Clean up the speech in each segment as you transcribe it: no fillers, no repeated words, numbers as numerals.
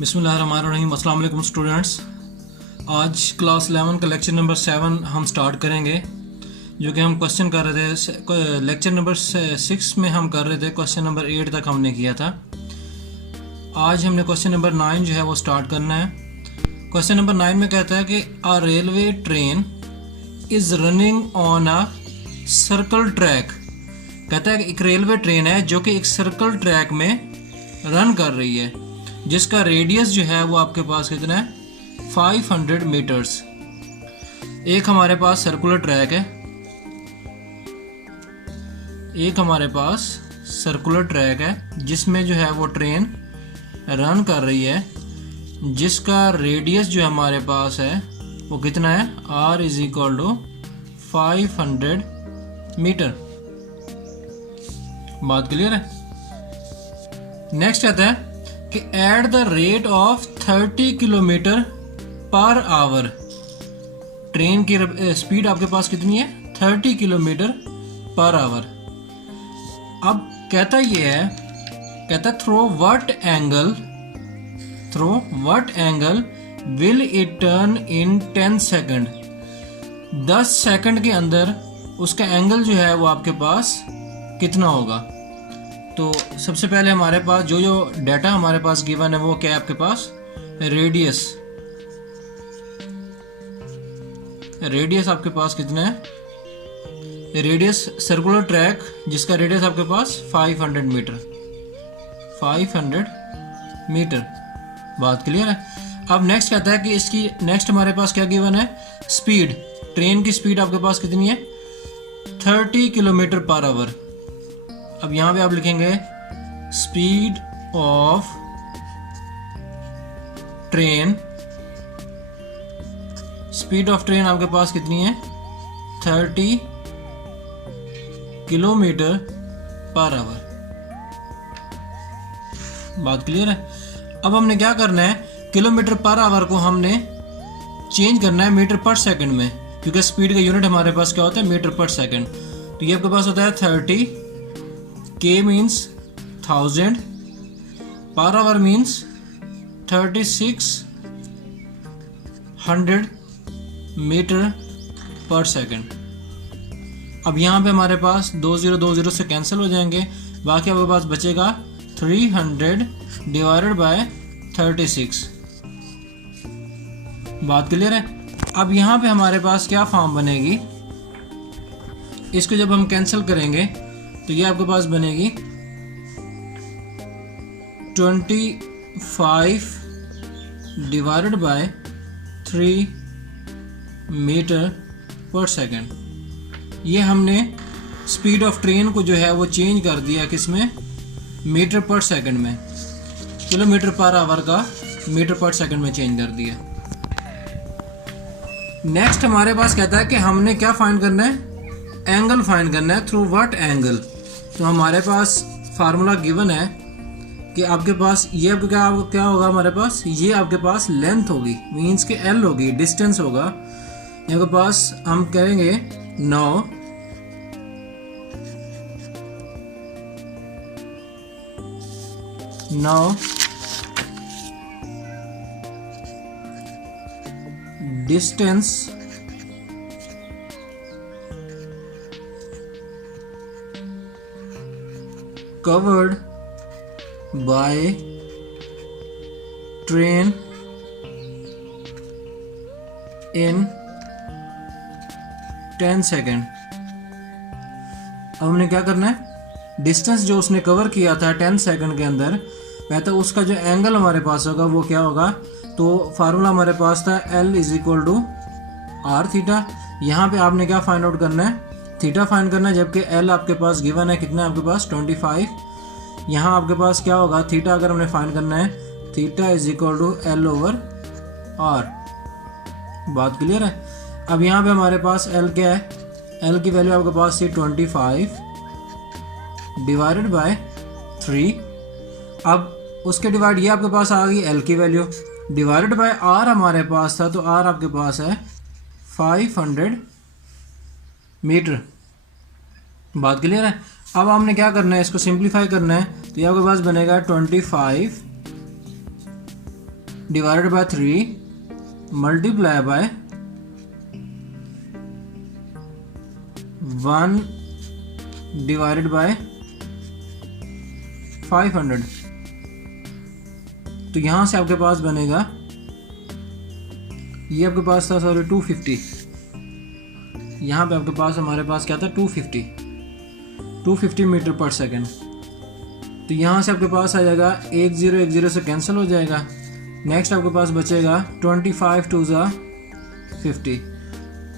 बिस्मिल्लाहिर्रहमानिर्रहीम। अस्सलाम वालेकुम स्टूडेंट्स। आज क्लास 11 का लेक्चर नंबर 7 हम स्टार्ट करेंगे, जो कि हम क्वेश्चन कर रहे थे। लेक्चर नंबर 6 में हम कर रहे थे, क्वेश्चन नंबर 8 तक हमने किया था। आज हमने क्वेश्चन नंबर 9 जो है वो स्टार्ट करना है। क्वेश्चन नंबर 9 में कहता है कि a railway train is running on a circle track. कहता है कि एक रेलवे ट्रेन है जो कि एक सर्कल ट्रैक में रन कर रही है, जिसका रेडियस जो है वो आपके पास कितना है, 500 मीटर्स। एक हमारे पास सर्कुलर ट्रैक है, एक हमारे पास सर्कुलर ट्रैक है जिसमें जो है वो ट्रेन रन कर रही है, जिसका रेडियस जो हमारे पास है वो कितना है, r is equal to 500 metre. बात क्लियर है। नेक्स्ट आता है कि at the rate of 30 kilometre per hour, train की स्पीड आपके पास कितनी है, 30 किलोमीटर पर आवर। अब कहता ये है, कहता through what angle will it turn in 10 second. 10 second के अंदर उसका एंगल जो है वो आपके पास कितना होगा। तो सबसे पहले हमारे पास जो डाटा हमारे पास गिवन है वो क्या है आपके पास, रेडियस आपके पास कितना है, रेडियस सर्कुलर ट्रैक जिसका रेडियस आपके पास 500 मीटर। बात क्लियर है। अब नेक्स्ट कहता है कि इसकी नेक्स्ट हमारे पास क्या गिवन है, स्पीड। ट्रेन की स्पीड आपके पास कितनी है, 30 किलोमीटर पर आवर। अब यहां पे आप लिखेंगे speed of train. Speed of train आपके पास कितनी है, 30 किलोमीटर पर आवर। बात क्लियर है। अब हमने क्या करना है, किलोमीटर पर आवर को हमने चेंज करना है मीटर पर सेकंड में, क्योंकि स्पीड का यूनिट हमारे पास क्या होता है, मीटर पर सेकंड। तो ये आपके पास होता है 30, K means 1000, per hour means 3600 metre per second. अब यहाँ पे हमारे पास 20 से कैंसिल हो जाएंगे, बाकी आपके पास बचेगा 300 डिवाइडेड बाय 36। बात क्लियर है। अब यहाँ पे हमारे पास क्या फॉर्म बनेगी, इसको जब हम कैंसिल करेंगे तो ये आपके पास बनेगी 25 divided by 3 metre per second. ये हमने स्पीड ऑफ ट्रेन को जो है वो चेंज कर दिया किसमें, मीटर पर सेकंड में। किलोमीटर पर आवर का मीटर पर सेकंड में चेंज कर दिया। नेक्स्ट हमारे पास कहता है कि हमने क्या फाइंड करना है, एंगल फाइंड करना है। Through what angle. तो हमारे पास फार्मूला गिवन है कि आपके पास ये आपको क्या होगा, हमारे पास ये आपके पास लेंथ होगी, मींस के L होगी, डिस्टेंस होगा। यहाँ के पास हम करेंगे 9 distance covered by train in 10 second. अब हमने क्या करना है, डिस्टेंस जो उसने कवर किया था 10 सेकेंड के अंदर, वह तो उसका जो एंगल हमारे पास होगा वो क्या होगा। तो फार्मूला हमारे पास था L is equal to R theta. यहाँ पे आपने क्या फाइंड आउट करना है, थीटा फाइंड करना है, जबकि L आपके पास गिवन है कितना है आपके पास 25। यहाँ आपके पास क्या होगा, थीटा अगर हमने फाइंड करना है, theta is equal to L over R। बात क्लियर है। अब यहाँ पे हमारे पास L क्या है, L की वैल्यू आपके पास थी 25 डिवाइडेड बाय 3। अब उसके डिवाइड ये आपके पास आ गई L की वैल्यू, डिवाइडेड बाय R हमारे पास था, तो R आपके पास है 500 मीटर। बात क्लियर है। अब हमने क्या करना है, इसको सिंप्लीफाई करना है। तो ये आपके पास बनेगा 25 divided by 3 multiply by 1 divided by 500। तो यहाँ से आपके पास बनेगा, ये आपके पास था सॉरी 250, यहाँ पे आपके पास हमारे पास क्या था 250 मीटर पर सेकेंड। तो यहाँ से आपके पास आ जाएगा 10 से कैंसिल हो जाएगा। नेक्स्ट आपके पास बचेगा 25 2 ज़ा 50।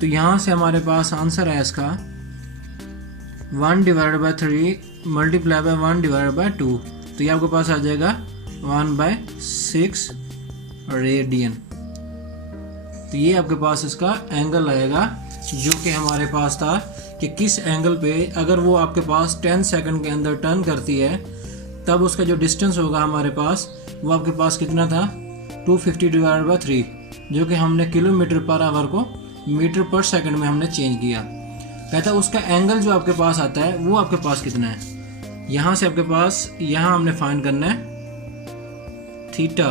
तो यहाँ से हमारे पास आंसर है इसका 1 divided by 3 multiply by 1 divided by 2। तो ये आपके पास आ जाएगा 1/6 रेडियन। तो ये आपके पास इसका एंगल आएगा, जो कि हमारे पास था कि किस एंगल पे अगर वो आपके पास 10 सेकंड के अंदर टर्न करती है तब उसका जो डिस्टेंस होगा हमारे पास वो आपके पास कितना था 250 डिवाइडेड बाय 3, जो कि हमने किलोमीटर पर आवर को मीटर पर सेकंड में हमने चेंज किया। कहता है उसका एंगल जो आपके पास आता है वो आपके पास कितना है। यहाँ से आपके पास यहाँ हमने फाइंड करना है थीटा,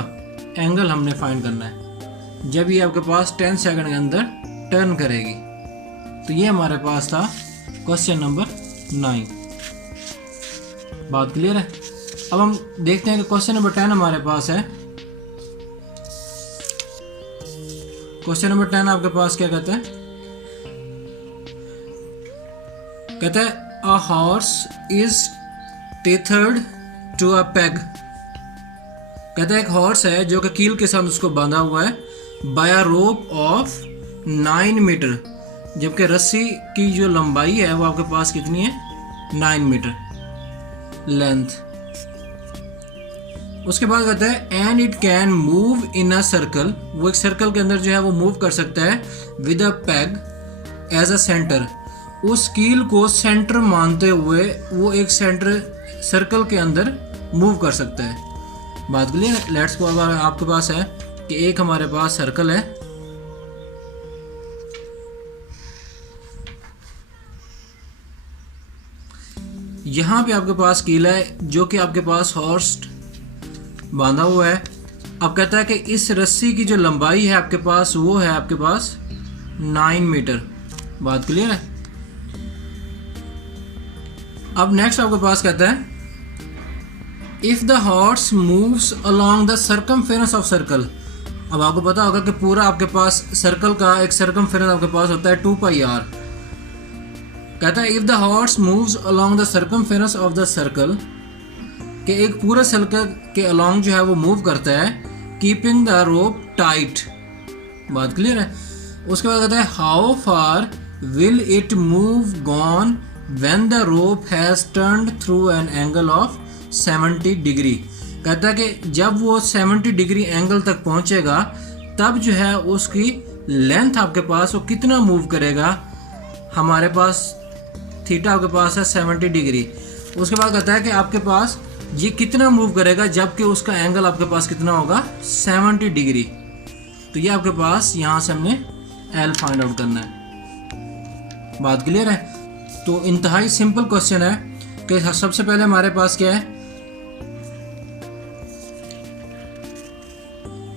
एंगल हमने फाइंड करना है जब ये आपके पास 10 सेकंड के अंदर टर्न करेगी। तो ये हमारे पास था क्वेश्चन नंबर 9। बात क्लियर है। अब हम देखते हैं कि क्वेश्चन नंबर 10 हमारे पास है। क्वेश्चन नंबर 10 आपके पास क्या कहता है, कहता है a horse is tethered to a peg. कहता है एक हॉर्स है जो कि कील के साथ उसको बांधा हुआ है by a rope of 9 metre, जबकि रस्सी की जो लंबाई है वो आपके पास कितनी है 9 मीटर लेंथ। उसके बाद कहता है and it can move in a circle. वो एक सर्कल के अंदर जो है वो मूव कर सकता है with a peg as a centre. उस कील को सेंटर मानते हुए वो एक सेंटर सर्कल के अंदर मूव कर सकता है। बात क्लियर। लेट्स को अब आपके पास है कि एक हमारे पास सर्कल है, यहां पे आपके पास कील है जो कि आपके पास हॉर्स बांधा हुआ है। अब कहता है कि इस रस्सी की जो लंबाई है आपके पास वो है आपके पास 9 मीटर। बात क्लियर है। अब नेक्स्ट आपके पास कहता है if the horse moves along the circumference of circle. अब आपको पता होगा कि पूरा आपके पास सर्कल का एक सर्कमफेरेंस आपके पास होता है 2πr। कहता है if the horse moves along the circumference of the circle, कि एक पूरे सर्कल के अलोंग जो है वो मूव करता है कीपिंग द रोप टाइट। बात क्लियर है। उसके बाद कहता है how far will it move gone when the rope has turned through an angle of 70 degree. कहता है कि जब वो 70 डिग्री एंगल तक पहुंचेगा तब जो है उसकी लेंथ आपके पास वो कितना मूव करेगा। हमारे पास थीटा आपके पास है 70 डिग्री। उसके बाद कहता है कि आपके पास ये कितना मूव करेगा जबकि उसका एंगल आपके पास कितना होगा 70 डिग्री। तो ये आपके पास यहाँ से हमने एल फाइंड आउट करना है। बात क्लियर है। तो इंतहाई सिंपल क्वेश्चन है कि सबसे पहले हमारे पास क्या है,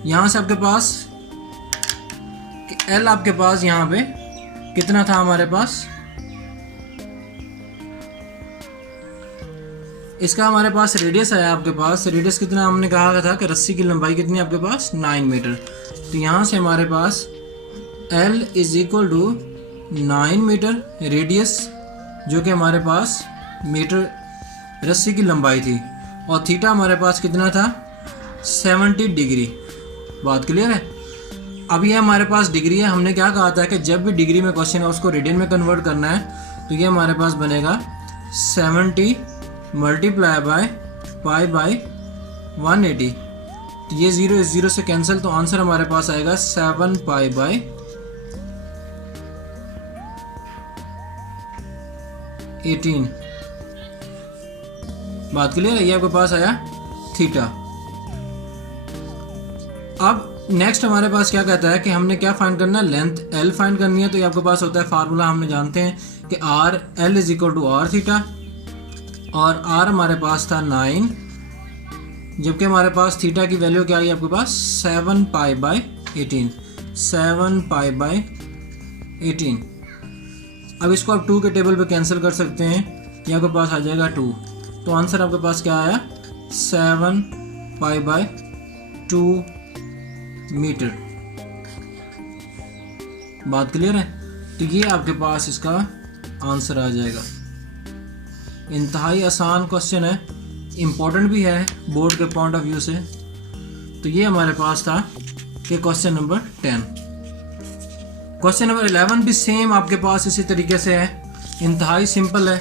यहाँ से आपके पास एल आपके पास यहाँ पे कितना था हमारे पास, इसका हमारे पास रेडियस आया आपके पास। रेडियस कितना हमने कहा था कि रस्सी की लंबाई कितनी आपके पास 9 मीटर। तो यहाँ से हमारे पास L is equal to 9 metre radius, जो कि हमारे पास मीटर रस्सी की लंबाई थी, और थीटा हमारे पास कितना था 70 डिग्री। बात क्लियर है। अब ये हमारे पास डिग्री है। हमने क्या कहा था कि जब भी डिग्री में क्वेश्चन है उसको रेडियन में कन्वर्ट करना है। तो ये हमारे पास बनेगा 70 मल्टीप्लाई बाय पाई बाई 180। तो ये 0 इस 0 से कैंसिल, तो आंसर हमारे पास आएगा 7 पाई बाई 18। बात क्लियर है। ये आपके पास आया थीटा। अब नेक्स्ट हमारे पास क्या कहता है कि हमने क्या फाइंड करना है, लेंथ L फाइंड करनी है। तो ये आपके पास होता है फार्मूला, हमने जानते हैं कि R L is equal to R theta, और R हमारे पास था 9 जबकि हमारे पास थीटा की वैल्यू क्या आई आपके पास 7 पाई बाई 18, 7 पाई बाई 18। अब इसको आप 2 के टेबल पे कैंसिल कर सकते हैं, ये आपके पास आ जाएगा 2। तो आंसर आपके पास क्या आया 7 पाई बाई 2 मीटर। बात क्लियर है? तो ये आपके पास इसका आंसर आ जाएगा। इंतहाई आसान क्वेश्चन है, इम्पोर्टेंट भी है बोर्ड के पॉइंट ऑफ व्यू से। तो ये हमारे पास था कि क्वेश्चन नंबर 10। क्वेश्चन नंबर 11 भी सेम आपके पास इसी तरीके से है, इंतहाई सिंपल है।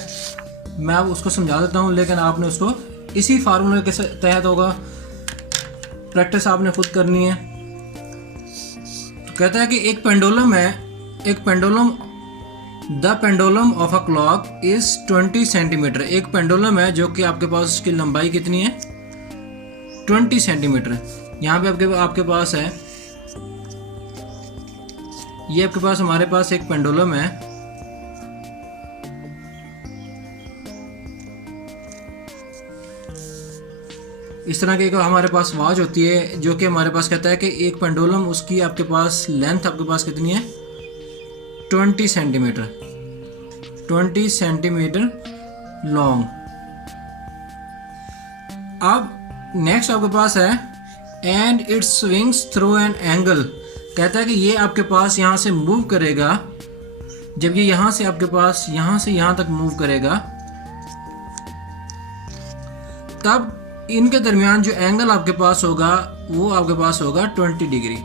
मैं अब उसको समझा देता हूँ, लेकिन आपने उसको इसी फार्मूले के तहत होगा, प्रैक्टिस आपने खुद करनी है। तो कहता है कि एक पेंडुलम है, एक pendulum, the pendulum of a clock is 20 centimetre. एक पेंडुलम है जो कि आपके पास उसकी लंबाई कितनी है 20 सेंटीमीटर। यहाँ पे आपके पास है, ये आपके पास हमारे पास एक पेंडुलम है। इस तरह की हमारे पास वॉच होती है जो कि हमारे पास कहता है कि एक पेंडुलम, उसकी आपके पास लेंथ आपके पास कितनी है 20 सेंटीमीटर, 20 सेंटीमीटर लॉन्ग। अब नेक्स्ट आपके पास है and it swings through an angle. कहता है कि ये आपके पास यहाँ से मूव करेगा, जब ये यहाँ से आपके पास यहाँ से यहाँ तक मूव करेगा, तब इनके दरमियान जो एंगल आपके पास होगा वो आपके पास होगा 20 डिग्री।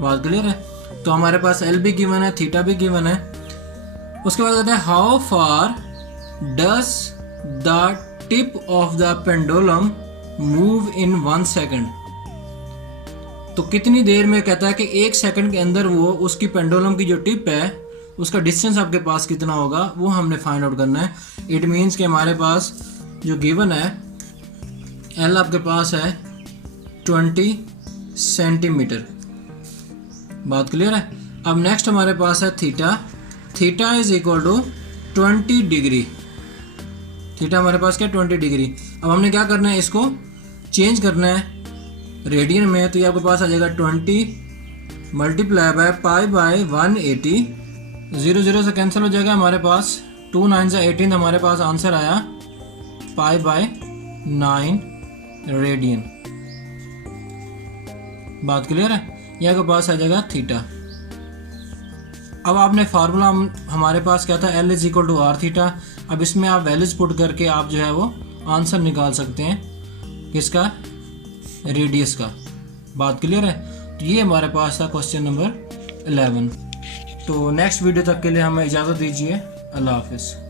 बात क्लियर है? तो हमारे पास एल भी गिवन है, थीटा भी गिवन है। उसके बाद कहते हैं how far does the tip of the pendulum move in 1 second. तो कितनी देर में, कहता है कि 1 सेकंड के अंदर वो उसकी पेंडुलम की जो टिप है उसका डिस्टेंस आपके पास कितना होगा वो हमने फाइंड आउट करना है। इट मीन्स कि हमारे पास जो गिवन है एल आपके पास है 20 सेंटीमीटर। बात क्लियर है? अब नेक्स्ट हमारे पास है theta. Theta is equal to 20 degree. Theta हमारे पास क्या 20 डिग्री। अब हमने क्या करना है, इसको चेंज करना है रेडियन में। तो ये आपके पास आ जाएगा 20 मल्टीप्लाई बाय पाई बाय 180। 0 0 से कैंसिल हो जाएगा, हमारे पास 2 9 से 18 हमारे पास आंसर आया पाई बाय 9 रेडियन। बात क्लियर है? यह के पास आ जाएगा थीटा। अब आपने फार्मूला हमारे पास क्या था, L is equal to R theta. अब इसमें आप वैल्यूज पुट करके आप जो है वो आंसर निकाल सकते हैं किसका, रेडियस का। बात क्लियर है? तो ये हमारे पास था क्वेश्चन नंबर 11। तो नेक्स्ट वीडियो तक के लिए हमें इजाज़त दीजिए। अल्लाह हाफिज़।